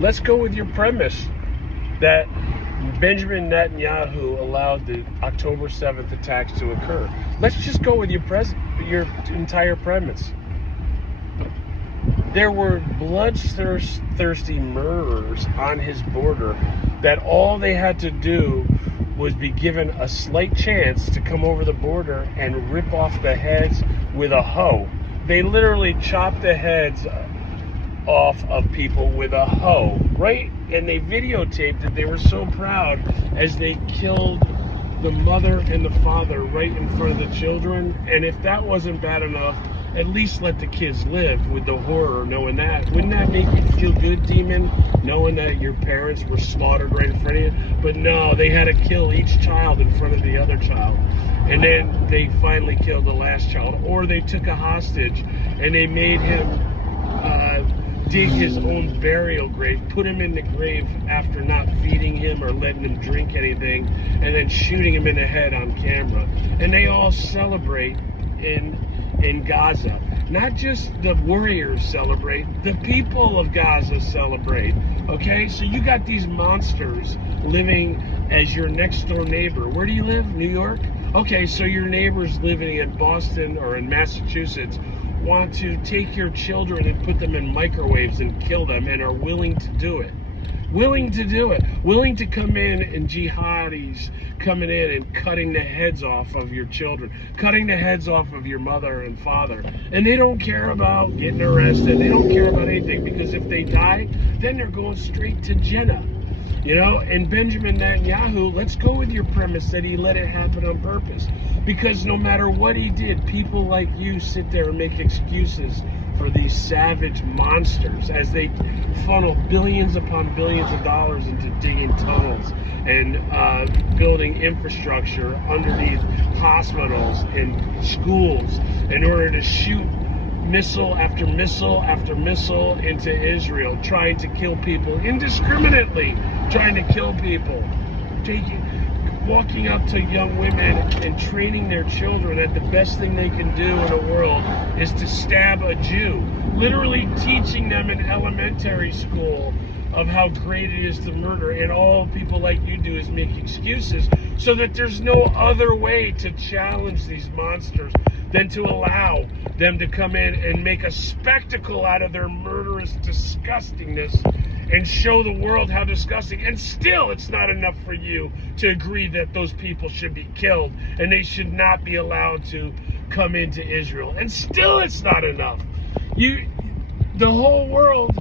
let's go with your premise that Benjamin Netanyahu allowed the October 7th attacks to occur. Let's just go with your entire premise. There were bloodthirsty murderers on his border that all they had to do was be given a slight chance to come over the border and rip off the heads with a hoe. They literally chopped the heads off of people with a hoe, right? And they videotaped it. They were so proud as they killed the mother and the father right in front of the children. And if that wasn't bad enough, at least let the kids live with the horror, knowing that. Wouldn't that make you feel good, Demon? Knowing that your parents were slaughtered right in front of you? But no, they had to kill each child in front of the other child. And then they finally killed the last child. Or they took a hostage and they made him dig his own burial grave, put him in the grave after not feeding him or letting him drink anything, and then shooting him in the head on camera. And they all celebrate in Gaza. Not just the warriors celebrate, the people of Gaza celebrate. Okay, so you got these monsters living as your next door neighbor. Where do you live? New York? Okay, so your neighbors living in Boston or in Massachusetts want to take your children and put them in microwaves and kill them, and are willing to do it. Willing to come in, and jihadis coming in and cutting the heads off of your children, cutting the heads off of your mother and father. And they don't care about getting arrested. They don't care about anything, because if they die, then they're going straight to Jannah. You know, and Benjamin Netanyahu, let's go with your premise that he let it happen on purpose. Because no matter what he did, people like you sit there and make excuses for these savage monsters as they funnel billions upon billions of dollars into digging tunnels and building infrastructure underneath hospitals and schools in order to shoot missile after missile after missile into Israel, trying to kill people indiscriminately, trying to kill people, walking up to young women and training their children that the best thing they can do in the world is to stab a Jew, literally teaching them in elementary school of how great it is to murder, and all people like you do is make excuses so that there's no other way to challenge these monsters than to allow them to come in and make a spectacle out of their murderous disgustingness and show the world how disgusting. And still, it's not enough for you to agree that those people should be killed and they should not be allowed to come into Israel. And still, it's not enough. The whole world